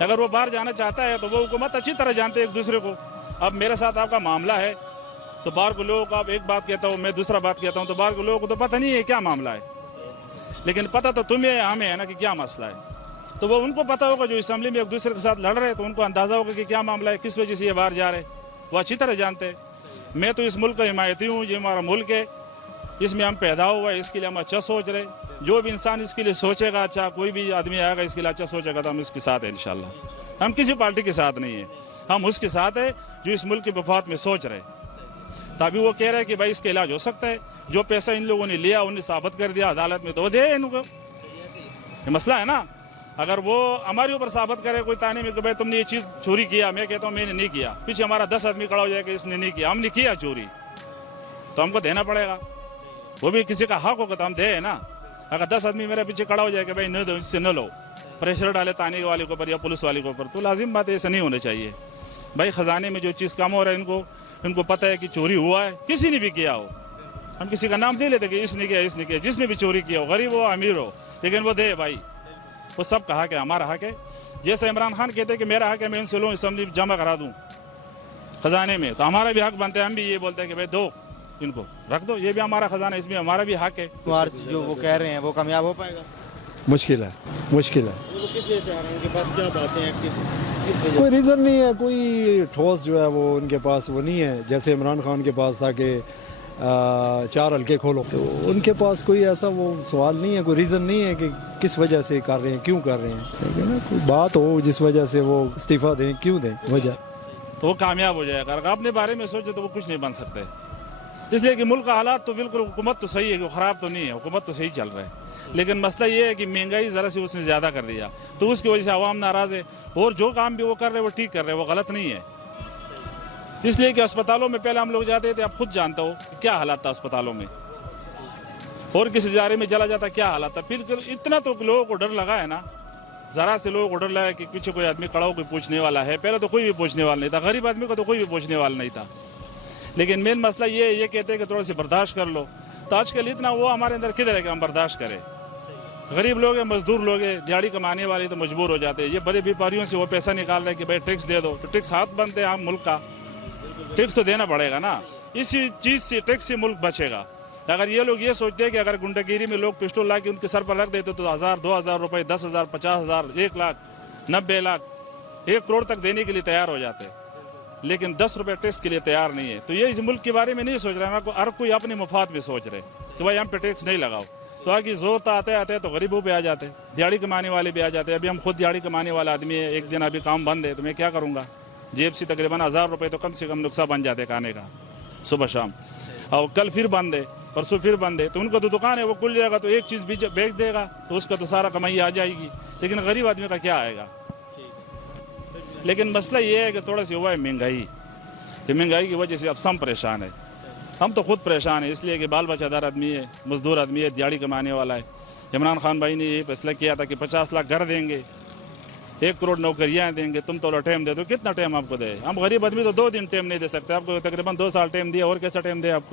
अगर वो बाहर जाना चाहता है तो वो हुकूमत अच्छी तरह जानते हैं एक दूसरे को। अब मेरे साथ आपका मामला है तो बाहर के लोगों को आप एक बात कहता हूँ, मैं दूसरा बात कहता हूँ, तो बाहर के लोगों को तो पता नहीं है क्या मामला है, लेकिन पता तो तुम्हें हमें है ना कि क्या मसला है। तो वो उनको पता होगा जो असम्बली में एक दूसरे के साथ लड़ रहे हैं, तो उनको अंदाज़ा होगा कि क्या मामला है, किस वजह से ये बाहर जा रहे हैं, वो अच्छी तरह जानते हैं। मैं तो इस मुल्क का हिमायती हूँ, ये हमारा मुल्क है, इसमें हम पैदा हुआ है, इसके लिए हम अच्छा सोच रहे। जो भी इंसान इसके लिए सोचेगा अच्छा, कोई भी आदमी आएगा इसके लिए अच्छा सोचेगा, तो हम इसके साथ हैं इंशाल्लाह। हम किसी पार्टी के साथ नहीं है, हम उसके साथ है जो इस मुल्क के मफाद में सोच रहे। तभी वो कह रहे हैं कि भाई इसका इलाज हो सकता है, जो पैसा इन लोगों ने लिया उन्हें साबित कर दिया अदालत में, तो वो दे इनको। ये मसला है ना। अगर वो हमारे ऊपर साबित करे कोई ताने में कि भाई तुमने ये चीज़ चोरी किया, मैं कहता हूँ मैंने नहीं किया, पीछे हमारा 10 आदमी खड़ा हो जाएगा इसने नहीं किया, हमने किया चोरी, तो हमको देना पड़ेगा। वो भी किसी का हक होगा तो हम दे ना। अगर 10 आदमी मेरे पीछे खड़ा हो जाएगा भाई न दो, इससे न लो, प्रेशर डाले ताने वाले के ऊपर या पुलिस वाले के ऊपर, तो लाजिम बात है ऐसा नहीं होना चाहिए। भाई ख़जाने में जो चीज़ कम हो रहा है इनको पता है कि चोरी हुआ है, किसी ने भी किया हो, हम किसी का नाम दे लेते कि इसने किया इसने किया, जिसने भी चोरी किया हो, गरीब हो अमीर हो, लेकिन वो दे भाई, वो सबका हक है, हमारा हक है। जैसे इमरान खान कहते हैं कि मेरा हक है मैं इनसे लूँ असम्बली जमा करा दूँ ख़जाने में, तो हमारा भी हक बनता है, हम भी ये बोलते हैं कि भाई दो इनको रख दो, ये भी हमारा ख़जाना, इसमें हमारा भी हक है। जो वो कह रहे हैं वो कामयाब हो पाएगा? मुश्किल है, मुश्किल है। वो किस वजह से आ रहे हैं, उनके पास क्या बातें हैं, किस वजह कोई रीज़न नहीं है, कोई ठोस जो है वो उनके पास वो नहीं है। जैसे इमरान खान के पास था कि 4 हल्के खोलो, तो उनके पास कोई ऐसा वो सवाल नहीं है, कोई रीज़न नहीं है कि किस वजह से कर रहे हैं, क्यों कर रहे हैं। लेकिन ना कोई बात हो जिस वजह से वो इस्तीफ़ा दें, क्यों दें वजह, तो वो कामयाब हो जाएगा। अगर अपने बारे में सोचे तो वो कुछ नहीं बन सकते, इसलिए कि मुल्क का हालात तो बिल्कुल, हुकूमत तो सही है, ख़राब तो नहीं है, हुकूमत तो सही चल रहा है, लेकिन मसला ये है कि महंगाई ज़रा सी उसने ज़्यादा कर दिया, तो उसकी वजह से आवाम नाराज़ है। और जो काम भी वो कर रहे हैं वो ठीक कर रहे हैं, वो गलत नहीं है। इसलिए कि अस्पतालों में पहले हम लोग जाते थे, आप खुद जानते हो कि क्या हालात था अस्पतालों में, और किसी इदारे में चला जाता क्या हालात था। फिर इतना तो लोगों को डर लगा है ना, ज़रा से लोगों को डर लगा कि पीछे कोई आदमी खड़ा हो, कोई पूछने वाला है। पहले तो कोई भी पूछने वाला नहीं था, गरीब आदमी को तो कोई भी पूछने वाला नहीं था। लेकिन मेन मसला ये कहते हैं कि थोड़ा सी बर्दाश्त कर लो, तो आजकल इतना वो हमारे अंदर किधर है कि हम बर्दाश्त करें। गरीब लोग हैं, मजदूर लोग हैं, दिहाड़ी कमाने वाले तो मजबूर हो जाते हैं। ये बड़े व्यापारियों से वो पैसा निकाल रहे हैं कि भाई टैक्स दे दो, तो टैक्स हाथ बनते हैं हम मुल्क का, टैक्स तो देना पड़ेगा ना। इसी चीज़ से, टैक्स से मुल्क बचेगा। अगर ये लोग ये सोचते हैं कि अगर गुंडागिरी में लोग पिस्टल ला के उनके सर पर रख देते तो 1000, 2000 रुपये, 10,000, 50,000, 1 लाख, 90 लाख, 1 करोड़ तक देने के लिए तैयार हो जाते, लेकिन 10 रुपये टैक्स के लिए तैयार नहीं है। तो ये इस मुल्क के बारे में नहीं सोच रहे हैं, हर कोई अपने मफाद में सोच रहे कि भाई हम पे टैक्स नहीं लगाओ। तो आगे जोर आते आते तो गरीबों पे आ जाते, दिहाड़ी कमाने वाले भी आ जाते। अभी हम खुद दिहाड़ी कमाने वाला आदमी है, एक दिन अभी काम बंद है तो मैं क्या करूँगा, जेब से तकरीबन 1000 रुपये तो कम से कम नुकसान बन जाते खाने का सुबह शाम। और कल फिर बंद है, परसों फिर बंद है, तो उनको तो दुकान है, वो खुल जाएगा तो एक चीज़ बेच देगा तो उसका तो सारा कमाई आ जाएगी, लेकिन गरीब आदमी का क्या आएगा। लेकिन मसला ये है कि थोड़ा सी हुआ है महंगाई, तो महंगाई की वजह से अब सब परेशान है, हम तो खुद परेशान है, इसलिए कि बाल बच्चादार आदमी है, मजदूर आदमी है, दिहाड़ी कमाने वाला है। इमरान खान भाई ने ये फैसला किया था कि 50 लाख घर देंगे, 1 करोड़ नौकरियाँ देंगे, तुम तो टाइम दे दो। कितना टाइम आपको दे? हम गरीब आदमी तो 2 दिन टाइम नहीं दे सकते, आपको तकरीबन 2 साल टाइम दिया, और कैसा टाइम दे आपको।